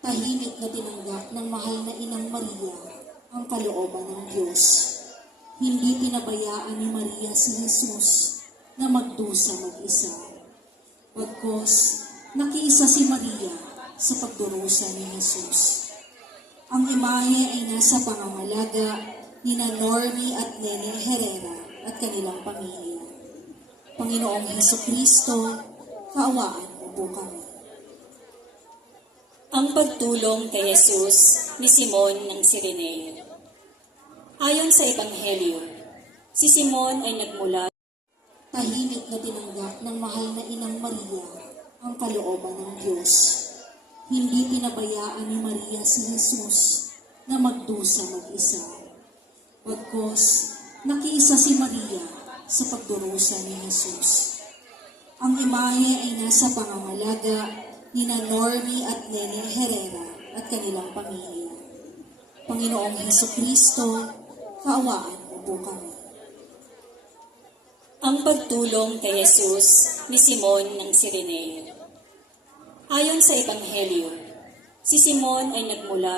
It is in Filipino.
Tahimik na tinanggap ng mahal na Inang Maria ang kalooban ng Diyos. Hindi pinabayaan ni Maria si Jesus na magdusa mag-isa. Pagkos, nakiisa si Maria sa pagdurusa ni Jesus. Ang imahe ay nasa pangangalaga ni Normy at Nene Herrera at kanilang pamilya. Panginoong Hesukristo, kaawaan mo po kami. Ang pagtulong kay Jesus ni Simon ng Cireneo. Ayon sa Ebanghelyo, si Simon ay nagmula. Tahimik na tinanggap ng mahal na Inang Maria ang kalooban ng Diyos. Hindi pinabayaan ni Maria si Jesus na magdusa mag-isa. Pagkos, nakiisa si Maria sa pagdurusa ni Jesus. Ang imahe ay nasa pangangalaga ni Normy at Nene Herrera at kanilang pamilya. Panginoong Hesukristo, kaawaan mo po kami. Ang pagtulong kay Jesus ni Simon ng Cireneo. Ayon sa Ebanghelyo, si Simon ay nagmula